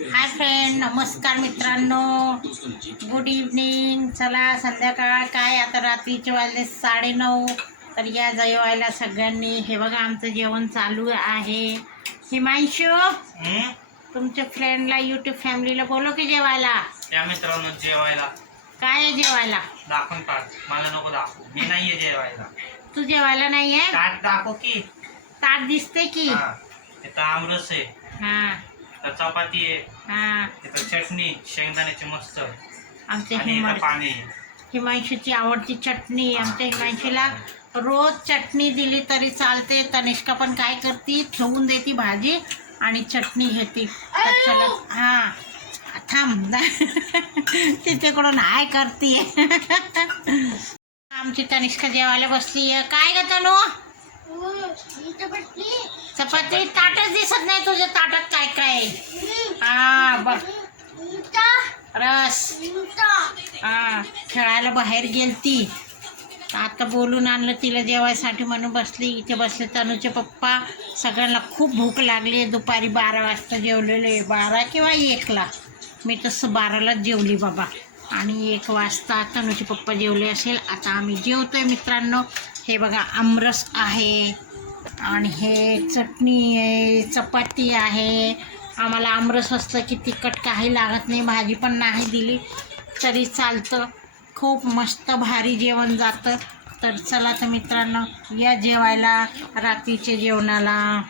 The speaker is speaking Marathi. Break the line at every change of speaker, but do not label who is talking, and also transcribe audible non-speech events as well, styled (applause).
हाय फ्रेंड नमस्कार मित्रांनो. गुड इव्हनिंग चला संध्याकाळ. काय आता रात्रीचे वाजले साडेनऊ. तर या जेवायला सगळ्यांनी. हे बघा आमचं जेवण चालू आहे. हिमांशू
हं?
तुमच्या फ्रेंडला यूट्यूब फॅमिलीला बोलो की जेवायला?
त्या मित्रांनो जेवायला.
काय आहे जेवायला?
दाखवून मला नको दाखवू. मी नाहीये जेवायला.
तू जेवायला नाही आहे
ताट दाखव की.
ताट दिसते की.
हा. इथं आमरस आहे.
हां.
इथं चपाती आहे.
हां.
इथं चटणी शेंगदाण्याची मस्त.
आमचे
आणि पाणी. आहे.
हिमांशूची आवडती चटणी आमच्या हिमांशूला रोज चटणी दिली तरी चालते. तनिष्का पण काय करते? ठेवून देते भाजी आणि चटणी घेते. तर चला हां. थांब. (laughs) तिच्याकडून हाय करते. (laughs) आमची तनिष्का जेवायला बसली आहे काय ग तनू? चपाती. ताटच दिसत नाही तुझ्या ताटात काय काय आहे? हा बघ रस. हा खेळायला बाहेर गेलती. आता बोलून आणलं तिला जेवायसाठी म्हणून बसली. इथे बसले तनूचे पप्पा. सगळ्यांना खूप भूक लागली. आहे दुपारी बारा वाजता जेवलेले बारा किंवा एकला. मी तसं बारालाच जेवली बाबा. आणि एक वाजता तनूचे पप्पा जेवले असेल. आता आम्ही जेवतोय मित्रांनो. हे बघा आमरस आहे. आणि हे चटणी आहे चपाती आहे. आम्हाला आमरस असतं की तिखट काही लागत नाही भाजी पण नाही दिली तरी चालतं. खूप मस्त भारी जेवण जातं. तर चला तर मित्रांनो या जेवायला रात्रीच्या जेवणाला.